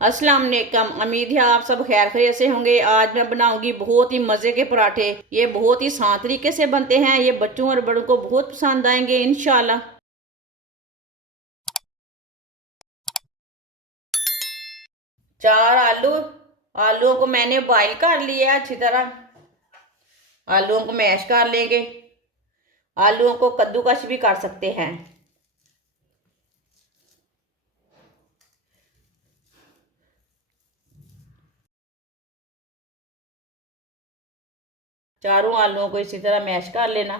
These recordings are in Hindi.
अस्सलाम वालेकुम। उम्मीद है आप सब खैर खैरियत से होंगे। आज मैं बनाऊंगी बहुत ही मज़े के पराठे। ये बहुत ही आसान तरीके से बनते हैं। ये बच्चों और बड़ों को बहुत पसंद आएंगे इंशाल्लाह। 4 आलू। आलूओं को मैंने बॉईल कर लिया है अच्छी तरह। आलूओं को मैश कर लेंगे। आलूओं को कद्दूकश भी कर सकते हैं। चारों आलूओं को इसी तरह मैश कर लेना।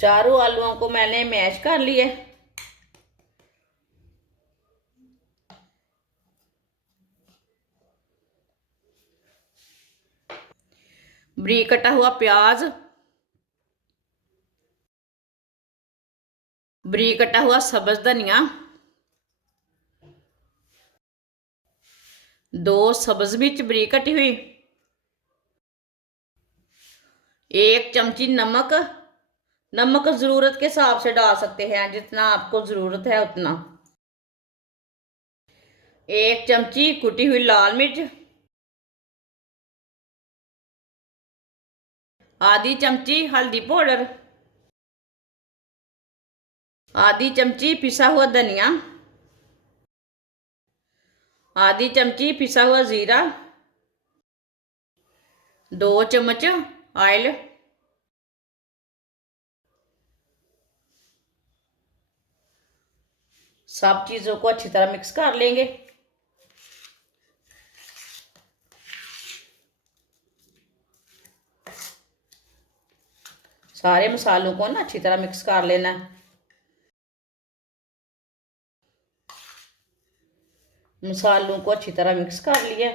चारों आलूओं को मैंने मैश कर लिया। बारीक कटा हुआ प्याज, बारीक कटा हुआ सब्ज धनिया, 2 सब्ज मिर्च बारीक कटी हुई, 1 चमची नमक। नमक ज़रूरत के हिसाब से डाल सकते हैं, जितना आपको ज़रूरत है उतना। 1 चमची कुटी हुई लाल मिर्च, आधी चमची हल्दी पाउडर, आधी चमची पिसा हुआ धनिया, आधी चमची पिसा हुआ ज़ीरा, 2 चम्मच ऑयल, सब चीज़ों को अच्छी तरह मिक्स कर लेंगे। सारे मसालों को ना अच्छी तरह मिक्स कर लेना है। मसालों को अच्छी तरह मिक्स कर लिया।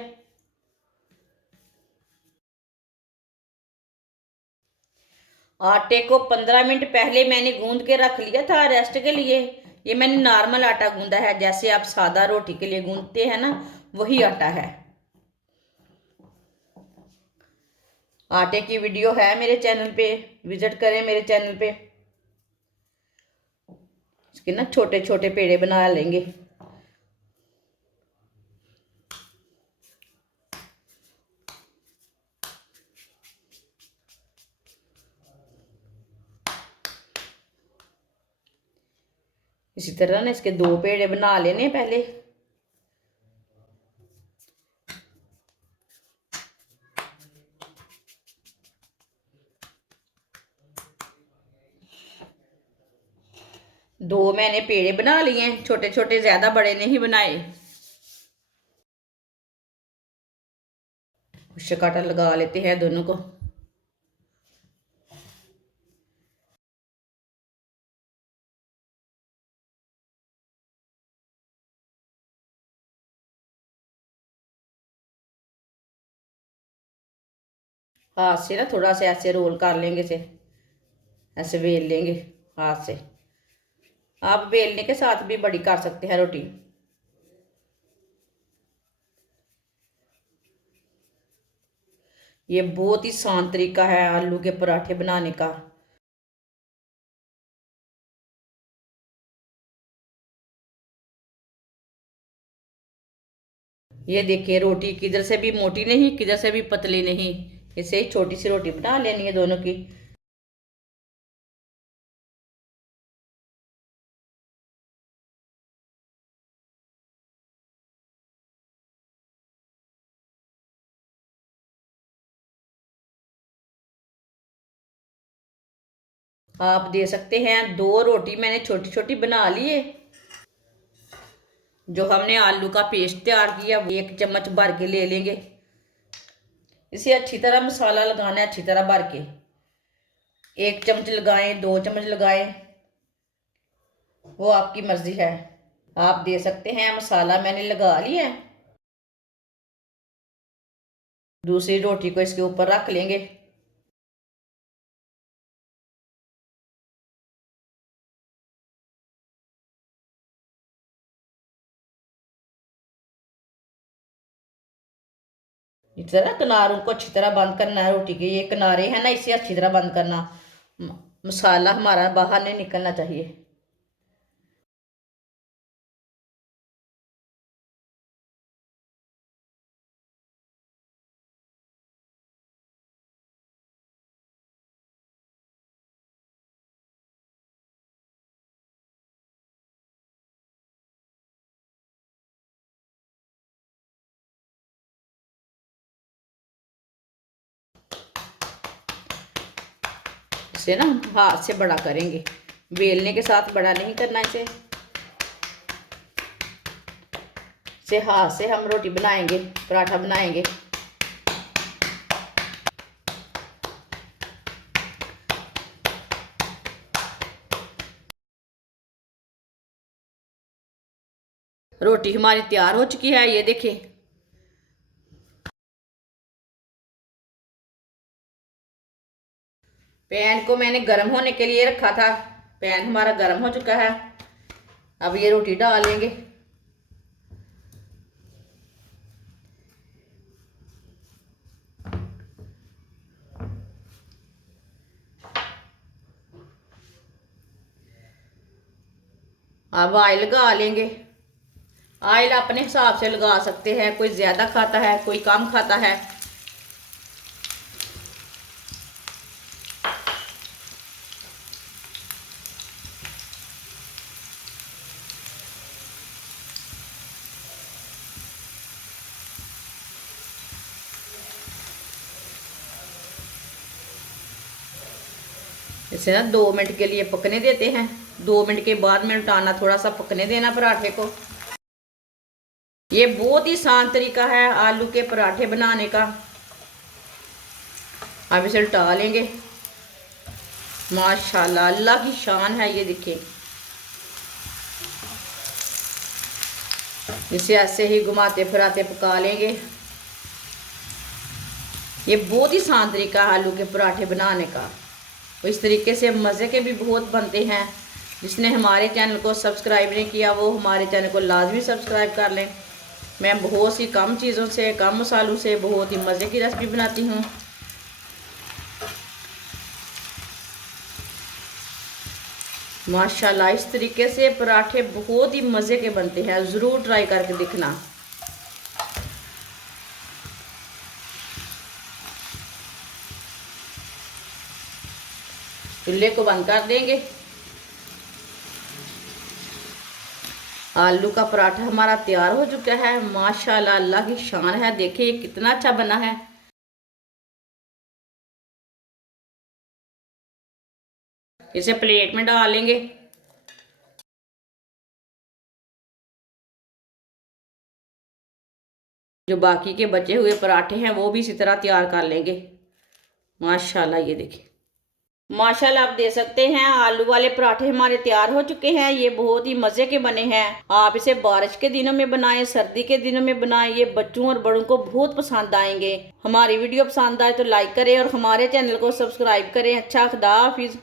आटे को 15 मिनट पहले मैंने गूंद के रख लिया था रेस्ट के लिए। ये मैंने नॉर्मल आटा गूंदा है, जैसे आप सादा रोटी के लिए गूंदते हैं ना, वही आटा है। आटे की वीडियो है मेरे चैनल पे, विजिट करें मेरे चैनल पे। इसके ना छोटे छोटे पेड़े बना लेंगे। इसी तरह ना इसके 2 पेड़े बना लेने पहले। दो मैंने पेड़े बना लिए हैं, छोटे छोटे, ज्यादा बड़े नहीं बनाए। काटा लगा लेते हैं दोनों को। हाथ से ना थोड़ा सा ऐसे रोल कर लेंगे, से ऐसे बेल लेंगे हाथ से। आप बेलने के साथ भी बड़ी कर सकते हैं रोटी। ये बहुत ही आसान तरीका है आलू के पराठे बनाने का। ये देखिए, रोटी किधर से भी मोटी नहीं, किधर से भी पतली नहीं। इसे ही छोटी सी रोटी बना लेनी है दोनों की। आप दे सकते हैं 2 रोटी मैंने छोटी छोटी बना ली है। जो हमने आलू का पेस्ट तैयार किया, 1 चम्मच भर के ले लेंगे। इसे अच्छी तरह मसाला लगाना है, अच्छी तरह भर के। 1 चम्मच लगाएं, 2 चम्मच लगाएं, वो आपकी मर्जी है। आप दे सकते हैं। मसाला मैंने लगा लिया है। दूसरी रोटी को इसके ऊपर रख लेंगे। इस तरह किनारों को अच्छी तरह बंद करना है रोटी के। ये किनारे हैं ना, इसे अच्छी तरह बंद करना। मसाला हमारा बाहर नहीं निकलना चाहिए। इसे ना हाथ से बड़ा करेंगे, बेलने के साथ बड़ा नहीं करना इसे हाथ से हम रोटी बनाएंगे, पराठा बनाएंगे। रोटी हमारी तैयार हो चुकी है, ये देखिए। पैन को मैंने गर्म होने के लिए रखा था, पैन हमारा गर्म हो चुका है। अब ये रोटी डाल लेंगे। अब ऑयल लगा लेंगे। ऑयल अपने हिसाब से लगा सकते हैं, कोई ज़्यादा खाता है, कोई कम खाता है। इसे ना 2 मिनट के लिए पकने देते हैं। 2 मिनट के बाद में उल्टाना, थोड़ा सा पकने देना पराठे को। ये बहुत ही आसान तरीका है आलू के पराठे बनाने का। अब इसे उल्टा लेंगे। माशाल्लाह, अल्लाह की शान है, ये देखिए। इसे ऐसे ही घुमाते फिराते पका लेंगे। ये बहुत ही आसान तरीका है आलू के पराठे बनाने का। इस तरीके से मज़े के भी बहुत बनते हैं। जिसने हमारे चैनल को सब्सक्राइब नहीं किया वो हमारे चैनल को लाजमी सब्सक्राइब कर लें। मैं बहुत सी कम चीज़ों से, कम मसालों से बहुत ही मज़े की रेसिपी बनाती हूँ। माशाल्लाह, इस तरीके से पराठे बहुत ही मज़े के बनते हैं, ज़रूर ट्राई करके देखना। चूल्हे को बंद कर देंगे। आलू का पराठा हमारा तैयार हो चुका है। माशाल्लाह, अल्लाह की शान है। देखिए कितना अच्छा बना है। इसे प्लेट में डाल लेंगे। जो बाकी के बचे हुए पराठे हैं वो भी इसी तरह तैयार कर लेंगे। माशाल्लाह, ये देखिए। माशाल्लाह, आप दे सकते हैं आलू वाले पराठे हमारे तैयार हो चुके हैं। ये बहुत ही मज़े के बने हैं। आप इसे बारिश के दिनों में बनाएं, सर्दी के दिनों में बनाएं। ये बच्चों और बड़ों को बहुत पसंद आएंगे। हमारी वीडियो पसंद आए तो लाइक करें और हमारे चैनल को सब्सक्राइब करें। अच्छा, खुदा हाफिज़।